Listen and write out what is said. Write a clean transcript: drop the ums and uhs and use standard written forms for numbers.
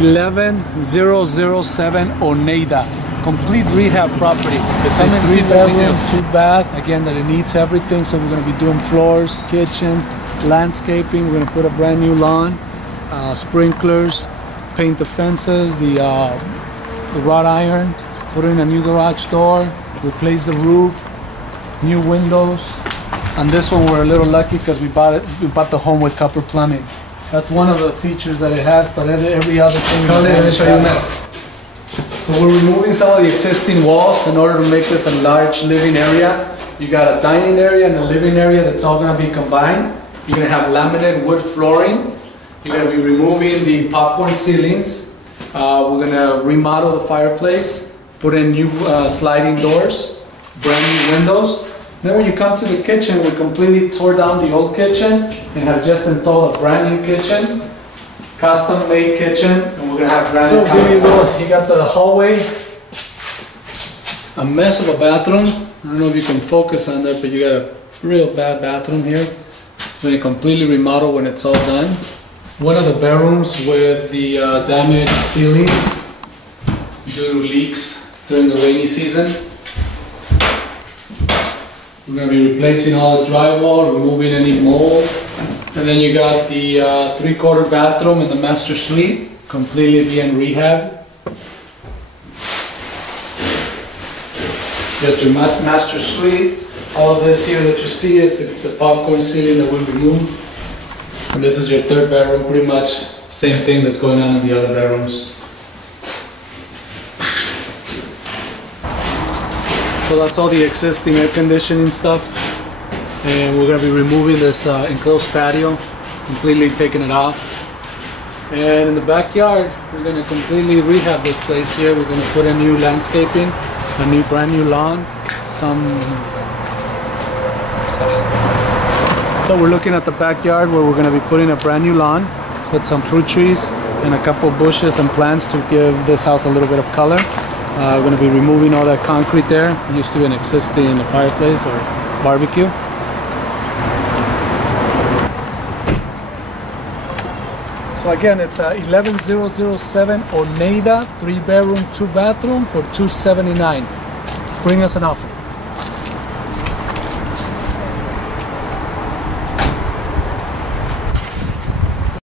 11007 Oneida. Complete rehab property. It's a 3-bedroom, 2-bath. Again, that it needs everything. So we're going to be doing floors, kitchen, landscaping. We're going to put a brand new lawn, sprinklers, paint the fences, the wrought iron, put in a new garage door, replace the roof, new windows. On this one, we're a little lucky because we bought the home with copper plumbing. That's one of the features that it has, but every other thing. Let me show you this. So we're removing some of the existing walls in order to make this a large living area. You got a dining area and a living area that's all going to be combined. You're going to have laminate wood flooring. You're going to be removing the popcorn ceilings. We're going to remodel the fireplace, put in new sliding doors, brand new windows. Then when you come to the kitchen, we completely tore down the old kitchen and have just installed a brand new kitchen, custom made kitchen, and we're gonna have granite. So here you go. You got the hallway, a mess of a bathroom. I don't know if you can focus on that, but you got a real bad bathroom here. Then you completely remodel when it's all done. One of the bedrooms with the damaged ceilings due to leaks during the rainy season. We're going to be replacing all the drywall, removing any mold. And then you got the 3/4 bathroom in the master suite, completely being rehab. You got your master suite. All of this here that you see is the popcorn ceiling that we removed. And this is your 3rd bedroom, pretty much same thing that's going on in the other bedrooms. So that's all the existing air conditioning stuff, and we're going to be removing this enclosed patio, completely taking it off. And in the backyard, we're going to completely rehab this place here. We're going to put in new landscaping, a brand new lawn, So we're looking at the backyard where we're going to be putting a brand new lawn, put some fruit trees and a couple bushes and plants to give this house a little bit of color. We're going to be removing all that concrete there. It used to be an existing fireplace or barbecue. So again, it's 11007 Oneida, 3-bedroom, 2-bathroom for $279. Bring us an offer.